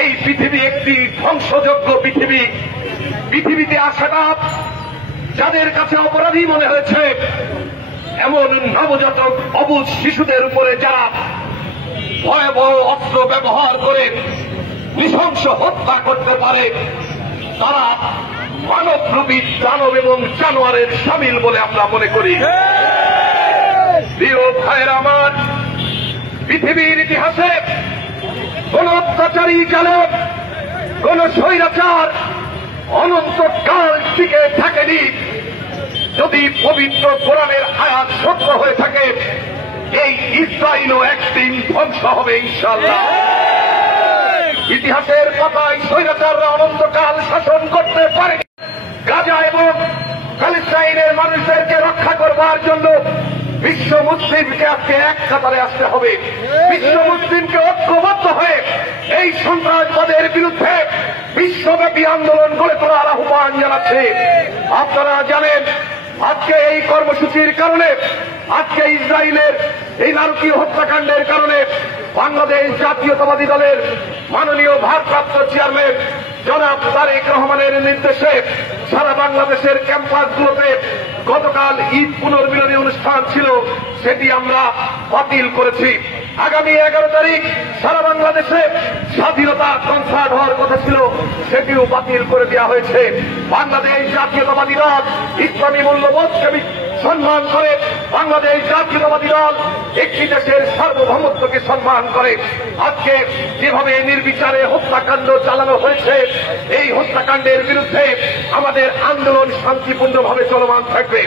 এই পৃথিবী একটি ধ্বংসযোগ্য পৃথিবী। পৃথিবীতে আসাটা যাদের কাছে অপরাধী মনে হয়েছে, এমন নবজাতক অবুঝ শিশুদের উপরে যারা ভয়াবহ অস্ত্র ব্যবহার করে নৃশংস হত্যা করতে পারে, তারা মানবরূপী দানব এবং জানোয়ারের শামিল বলে আমরা মনে করি। প্রিয় ভাইয়েরা আমার, পৃথিবীর ইতিহাসে কোন অত্যাচারী জালেম, কোন স্বৈরাচার অনন্তকাল টিকে থাকেনি। যদি পবিত্র কোরআনের আয়াত সত্য হয়ে থাকে, এই ইসরায়েলও একদিন ধ্বংস হবে ইনশাআল্লাহ। ইতিহাসের পাতায় স্বৈরাচাররা অনন্তকাল শাসন করতে পারে। গাজা এবং প্যালেস্টাইনের মানুষদেরকে রক্ষা করবার জন্য বিশ্ব মুসলিমকে আজকে এক কাতারে আসতে হবে। বিশ্ব মুসলিমকে ঐক্যবদ্ধ হয়ে এই সন্ত্রাসবাদের বিরুদ্ধে বিশ্বব্যাপী আন্দোলন গড়ে তোলার আহ্বান জানাচ্ছে। আপনারা জানেন, আজকে এই কর্মসূচির কারণে, আজকে ইসরায়েলের এই নারকীয় হত্যাকাণ্ডের কারণে বাংলাদেশ জাতীয়তাবাদী দলের মাননীয় ভারপ্রাপ্ত চেয়ারম্যান জনাব তারেক রহমানের নির্দেশে সারা বাংলাদেশের ক্যাম্পাসগুলোতে গতকাল ঈদ পুনর্মিলনী অনুষ্ঠান ছিল, সেটি আমরা বাতিল করেছি। আগামী 11 তারিখ সারা বাংলাদেশে স্বাধীনতা কনসার্ট হওয়ার কথা ছিল, সেটিও বাতিল করে দেওয়া হয়েছে। বাংলাদেশ জাতীয়তাবাদী দল ইসলামী মূল্যবোধকে সম্মান করে, বাংলাদেশ জাতীয়তাবাদী দল একটি দেশের সার্বভৌমত্বকে সম্মান করে। আজকে যেভাবে নির্বিচারে হত্যাকাণ্ড চালানো হয়েছে, এই হত্যাকাণ্ডের বিরুদ্ধে আমাদের আন্দোলন শান্তিপূর্ণভাবে চলমান থাকবে।